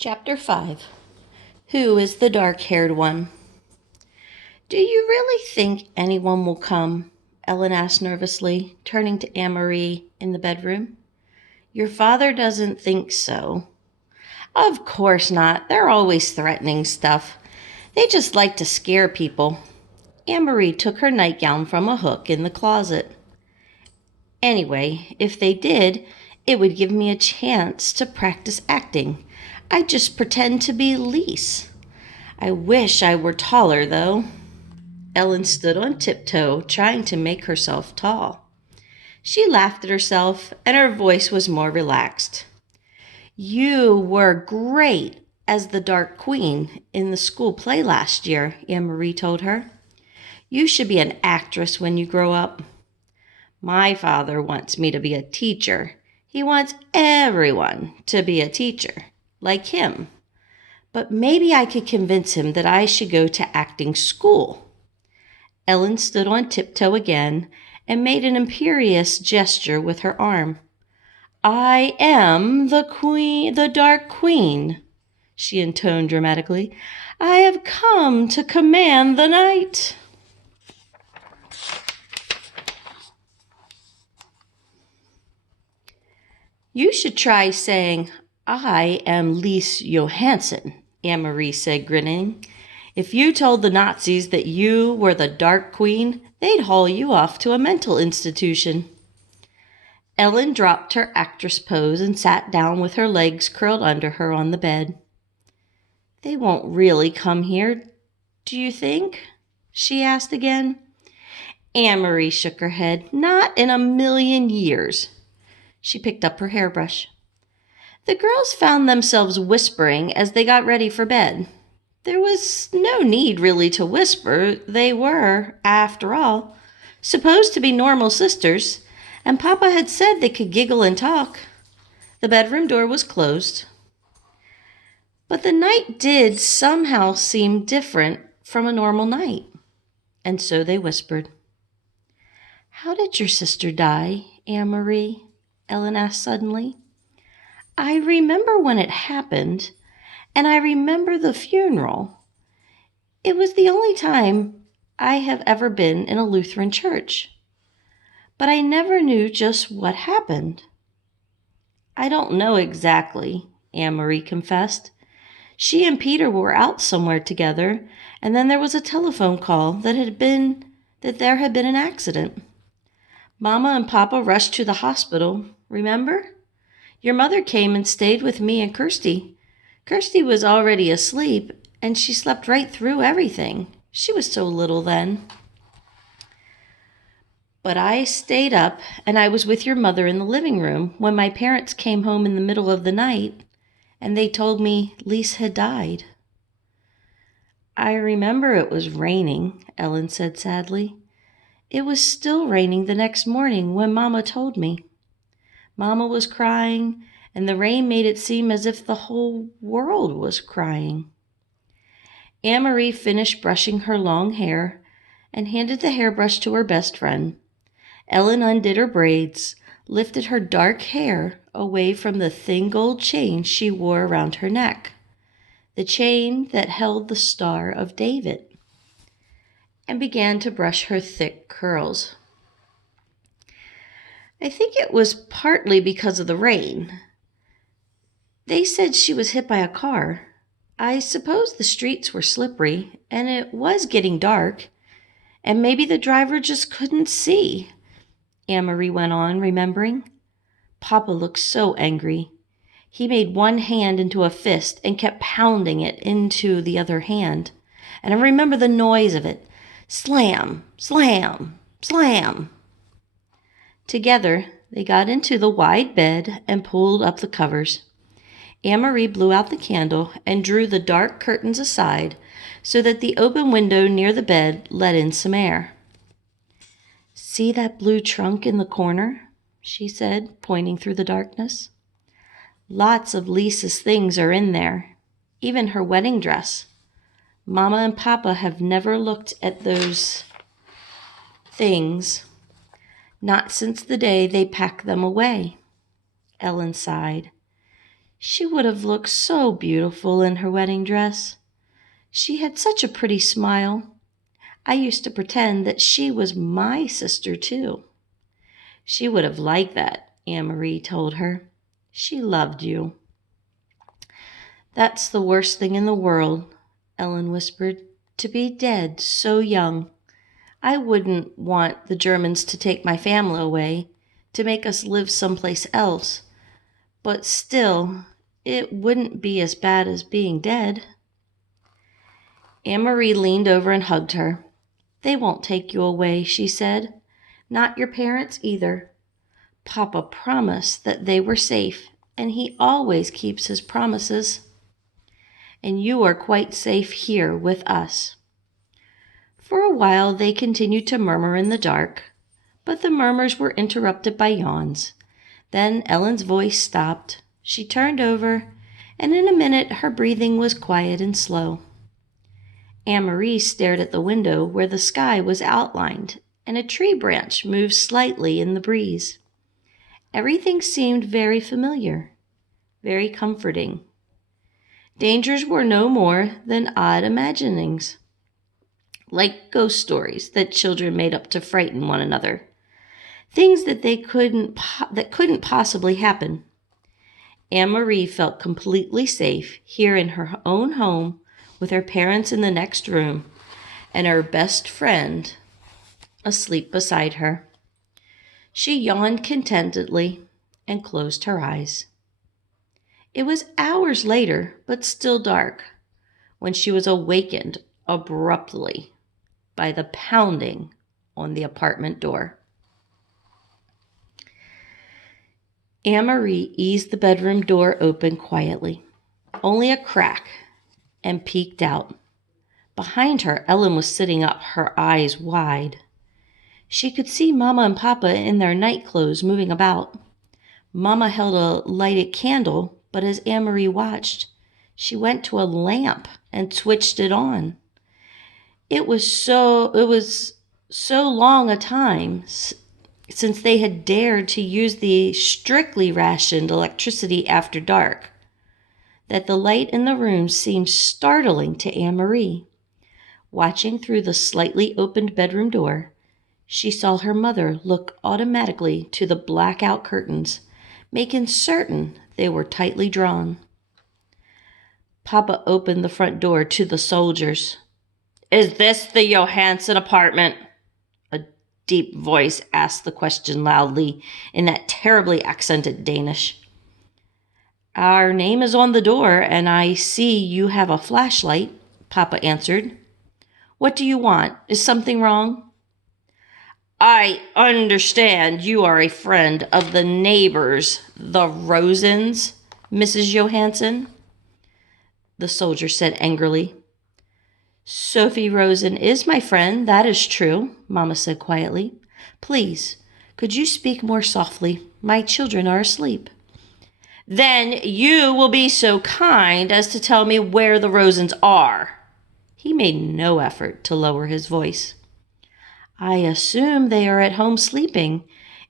Chapter 5. Who is the dark-haired one? Do you really think anyone will come? Ellen asked nervously, turning to Anne-Marie in the bedroom. Your father doesn't think so. Of course not. They're always threatening stuff. They just like to scare people. Anne-Marie took her nightgown from a hook in the closet. Anyway, if they did, it would give me a chance to practice acting. I'd just pretend to be Lise. I wish I were taller, though. Ellen stood on tiptoe, trying to make herself tall. She laughed at herself, and her voice was more relaxed. You were great as the Dark Queen in the school play last year, Anne-Marie told her. You should be an actress when you grow up. My father wants me to be a teacher. He wants everyone to be a teacher, like him. But maybe I could convince him that I should go to acting school. Ellen stood on tiptoe again and made an imperious gesture with her arm. I am the queen, the Dark Queen, she intoned dramatically. I have come to command the night. You should try saying, I am Lise Johansson, Anne-Marie said, grinning. If you told the Nazis that you were the Dark Queen, they'd haul you off to a mental institution. Ellen dropped her actress pose and sat down with her legs curled under her on the bed. They won't really come here, do you think? She asked again. Anne-Marie shook her head. Not in a million years. She picked up her hairbrush. The girls found themselves whispering as they got ready for bed. There was no need really to whisper. They were, after all, supposed to be normal sisters, and Papa had said they could giggle and talk. The bedroom door was closed. But the night did somehow seem different from a normal night, and so they whispered. How did your sister die, Anne-Marie? Ellen asked suddenly. I remember when it happened, and I remember the funeral. It was the only time I have ever been in a Lutheran church. But I never knew just what happened. I don't know exactly, Anne-Marie confessed. She and Peter were out somewhere together, and then there was a telephone call that there had been an accident. Mama and Papa rushed to the hospital, remember? Your mother came and stayed with me and Kirsty. Kirsty was already asleep, and she slept right through everything. She was so little then. But I stayed up, and I was with your mother in the living room when my parents came home in the middle of the night, and they told me Lise had died. I remember it was raining, Ellen said sadly. It was still raining the next morning when Mama told me. Mama was crying, and the rain made it seem as if the whole world was crying. Anne-Marie finished brushing her long hair and handed the hairbrush to her best friend. Ellen undid her braids, lifted her dark hair away from the thin gold chain she wore around her neck, the chain that held the Star of David, and began to brush her thick curls. I think it was partly because of the rain. They said she was hit by a car. I suppose the streets were slippery, and it was getting dark, and maybe the driver just couldn't see, Anne-Marie went on, remembering. Papa looked so angry. He made one hand into a fist and kept pounding it into the other hand, and I remember the noise of it. Slam, slam, slam. Together, they got into the wide bed and pulled up the covers. Anne-Marie blew out the candle and drew the dark curtains aside so that the open window near the bed let in some air. See that blue trunk in the corner? She said, pointing through the darkness. Lots of Lisa's things are in there, even her wedding dress. Mama and Papa have never looked at those things, not since the day they packed them away. Ellen sighed. She would have looked so beautiful in her wedding dress. She had such a pretty smile. I used to pretend that she was my sister, too. She would have liked that, Anne-Marie told her. She loved you. That's the worst thing in the world, Ellen whispered, to be dead so young. I wouldn't want the Germans to take my family away, to make us live someplace else. But still, it wouldn't be as bad as being dead. Anne-Marie leaned over and hugged her. They won't take you away, she said. Not your parents either. Papa promised that they were safe, and he always keeps his promises. And you are quite safe here with us. For a while they continued to murmur in the dark, but the murmurs were interrupted by yawns. Then Ellen's voice stopped. She turned over, and in a minute her breathing was quiet and slow. Anne-Marie stared at the window where the sky was outlined, and a tree branch moved slightly in the breeze. Everything seemed very familiar, very comforting. Dangers were no more than odd imaginings, like ghost stories that children made up to frighten one another. Things that couldn't possibly happen. Anne-Marie felt completely safe here in her own home with her parents in the next room and her best friend asleep beside her. She yawned contentedly and closed her eyes. It was hours later, but still dark, when she was awakened abruptly by the pounding on the apartment door. Anne-Marie eased the bedroom door open quietly, only a crack, and peeked out. Behind her, Ellen was sitting up, her eyes wide. She could see Mama and Papa in their night clothes moving about. Mama held a lighted candle, but as Anne-Marie watched, she went to a lamp and switched it on. It was so long a time since they had dared to use the strictly rationed electricity after dark, that the light in the room seemed startling to Anne-Marie. Watching through the slightly opened bedroom door, she saw her mother look automatically to the blackout curtains, making certain they were tightly drawn. Papa opened the front door to the soldiers. "Is this the Johansen apartment?" A deep voice asked the question loudly in that terribly accented Danish. "Our name is on the door, and I see you have a flashlight," Papa answered. "What do you want? Is something wrong?" "I understand you are a friend of the neighbors, the Rosens, Mrs. Johansen," the soldier said angrily. "Sophie Rosen is my friend, that is true," Mama said quietly. "Please, could you speak more softly? My children are asleep." "Then you will be so kind as to tell me where the Rosens are." He made no effort to lower his voice. "I assume they are at home sleeping.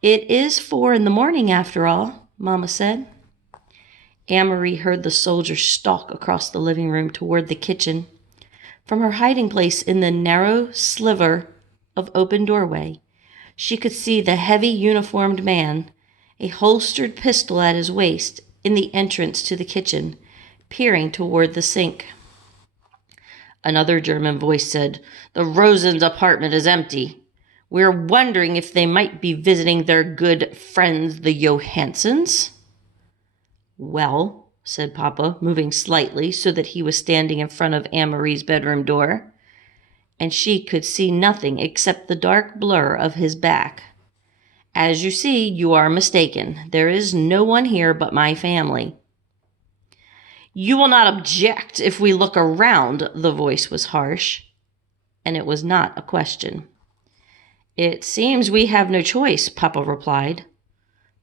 It is 4 a.m. after all," Mama said. Anne-Marie heard the soldier stalk across the living room toward the kitchen. From her hiding place in the narrow sliver of open doorway, she could see the heavy uniformed man, a holstered pistol at his waist, in the entrance to the kitchen, peering toward the sink. Another German voice said, "The Rosens' apartment is empty. We're wondering if they might be visiting their good friends, the Johansens." "Well," said Papa, moving slightly so that he was standing in front of Anne-Marie's bedroom door, and she could see nothing except the dark blur of his back. "As you see, you are mistaken. There is no one here but my family." "You will not object if we look around," the voice was harsh, and it was not a question. "It seems we have no choice," Papa replied.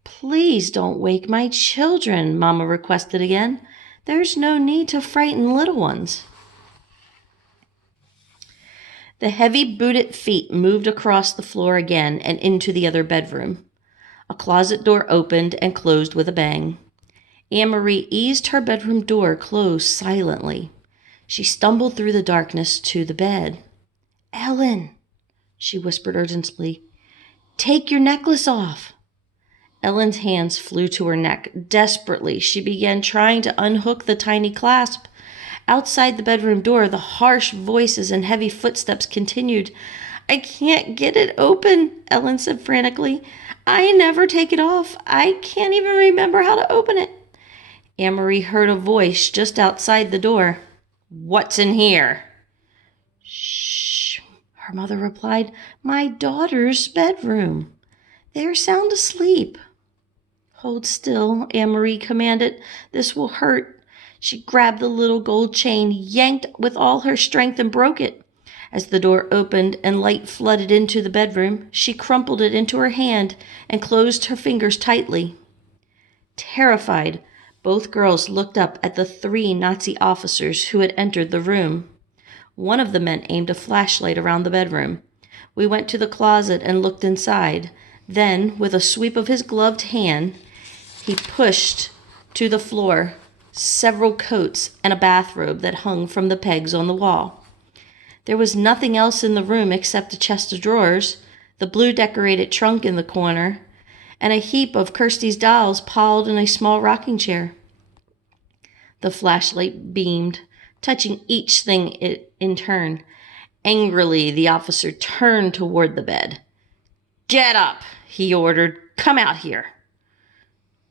"Please don't wake my children," Mama requested again. "There's no need to frighten little ones." The heavy booted feet moved across the floor again and into the other bedroom. A closet door opened and closed with a bang. Anne-Marie eased her bedroom door closed silently. She stumbled through the darkness to the bed. "Ellen," she whispered urgently, "take your necklace off." Ellen's hands flew to her neck. Desperately, she began trying to unhook the tiny clasp. Outside the bedroom door, the harsh voices and heavy footsteps continued. "I can't get it open," Ellen said frantically. "I never take it off. I can't even remember how to open it." Anne-Marie heard a voice just outside the door. "What's in here?" "Shh," her mother replied. "My daughter's bedroom. They are sound asleep." "Hold still," Anne-Marie commanded. "This will hurt." She grabbed the little gold chain, yanked with all her strength, and broke it. As the door opened and light flooded into the bedroom, she crumpled it into her hand and closed her fingers tightly. Terrified, both girls looked up at the 3 Nazi officers who had entered the room. One of the men aimed a flashlight around the bedroom. We went to the closet and looked inside. Then, with a sweep of his gloved hand, he pushed to the floor several coats and a bathrobe that hung from the pegs on the wall. There was nothing else in the room except a chest of drawers, the blue decorated trunk in the corner, and a heap of Kirsty's dolls piled in a small rocking chair. The flashlight beamed, touching each thing in turn. Angrily, the officer turned toward the bed. "Get up," he ordered. "Come out here."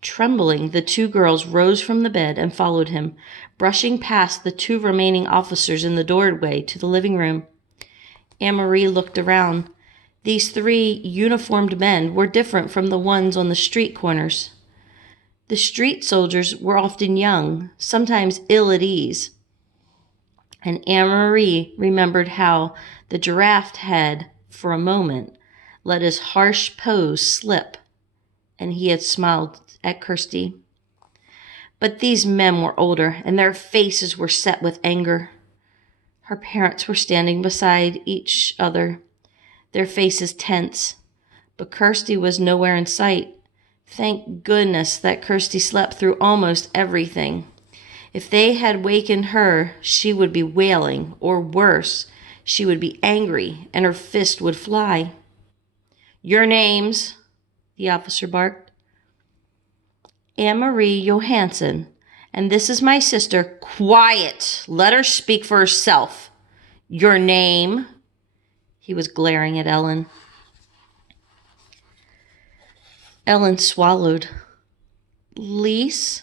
Trembling, the 2 girls rose from the bed and followed him, brushing past the 2 remaining officers in the doorway to the living room. Anne-Marie looked around. These 3 uniformed men were different from the ones on the street corners. The street soldiers were often young, sometimes ill at ease. And Anne-Marie remembered how the giraffe had, for a moment, let his harsh pose slip, and he had smiled at Kirsty. But these men were older, and their faces were set with anger. Her parents were standing beside each other, their faces tense, but Kirsty was nowhere in sight. Thank goodness that Kirsty slept through almost everything. If they had wakened her, she would be wailing, or worse, she would be angry, and her fist would fly. "Your names," the officer barked. "Anne-Marie Johansson, and this is my sister." "Quiet! Let her speak for herself. Your name?" He was glaring at Ellen. Ellen swallowed. "Lise,"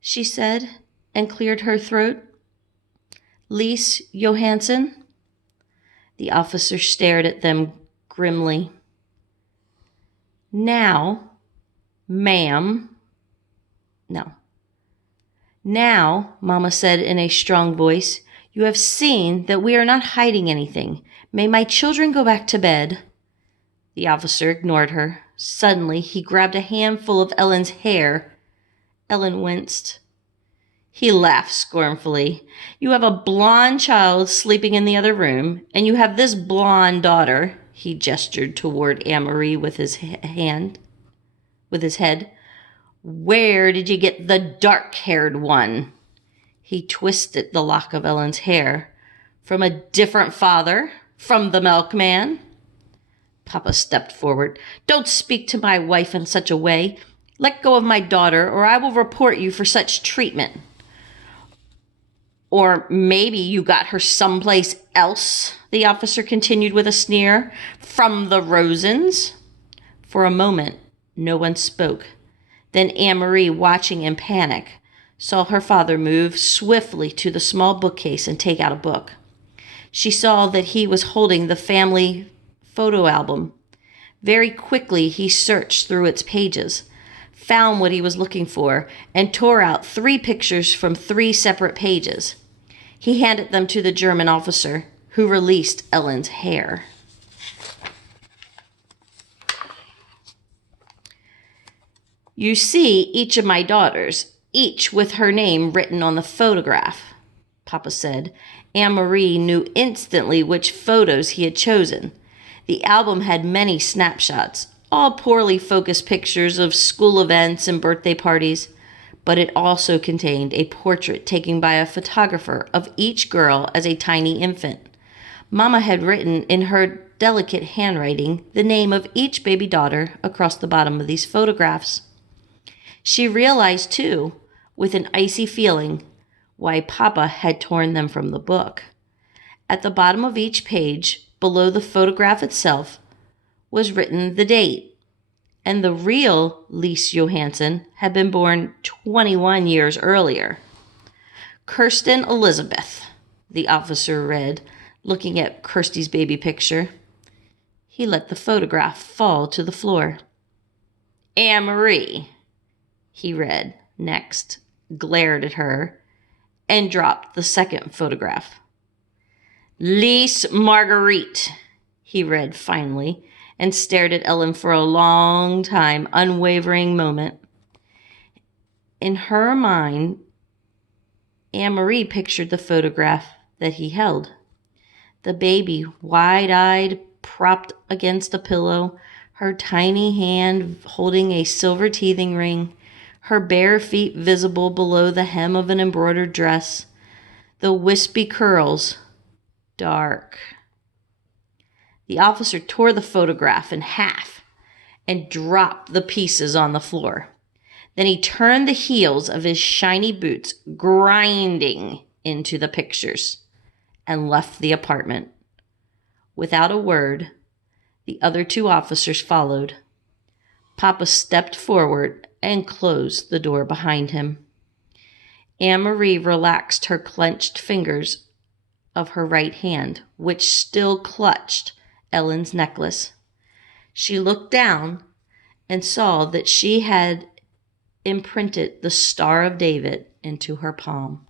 she said, and cleared her throat. "Lise Johansson." The officer stared at them grimly. "Now, ma'am." "No. Now," Mama said in a strong voice, "you have seen that we are not hiding anything. May my children go back to bed?" The officer ignored her. Suddenly, he grabbed a handful of Ellen's hair. Ellen winced. He laughed scornfully. "You have a blonde child sleeping in the other room, and you have this blonde daughter." He gestured toward Anne-Marie with his head. "Where did you get the dark-haired one?" He twisted the lock of Ellen's hair. "From a different father? From the milkman?" Papa stepped forward. "Don't speak to my wife in such a way. Let go of my daughter, or I will report you for such treatment." "Or maybe you got her someplace else," the officer continued with a sneer. "From the Rosens?" For a moment, no one spoke. Then Anne-Marie, watching in panic, saw her father move swiftly to the small bookcase and take out a book. She saw that he was holding the family photo album. Very quickly, he searched through its pages, found what he was looking for, and tore out 3 pictures from 3 separate pages. He handed them to the German officer, who released Ellen's hair. "You see each of my daughters, each with her name written on the photograph," Papa said. Anne-Marie knew instantly which photos he had chosen. The album had many snapshots, all poorly focused pictures of school events and birthday parties. but it also contained a portrait taken by a photographer of each girl as a tiny infant. Mama had written in her delicate handwriting the name of each baby daughter across the bottom of these photographs. She realized, too, with an icy feeling, why Papa had torn them from the book. At the bottom of each page, below the photograph itself, was written the date, and the real Lise Johansen had been born 21 years earlier. Kirsten Elizabeth, the officer read, looking at Kirsty's baby picture. He let the photograph fall to the floor. Anne-Marie, he read next, glared at her, and dropped the second photograph. Lise Marguerite, he read finally, and stared at Ellen for a long time, unwavering moment. In her mind, Anne-Marie pictured the photograph that he held. The baby, wide-eyed, propped against a pillow, her tiny hand holding a silver teething ring, her bare feet visible below the hem of an embroidered dress, the wispy curls, dark. The officer tore the photograph in half and dropped the pieces on the floor. Then he turned the heels of his shiny boots, grinding into the pictures, and left the apartment. Without a word, the other two officers followed. Papa stepped forward and closed the door behind him. Anne-Marie relaxed her clenched fingers of her right hand, which still clutched Ellen's necklace. She looked down and saw that she had imprinted the Star of David into her palm.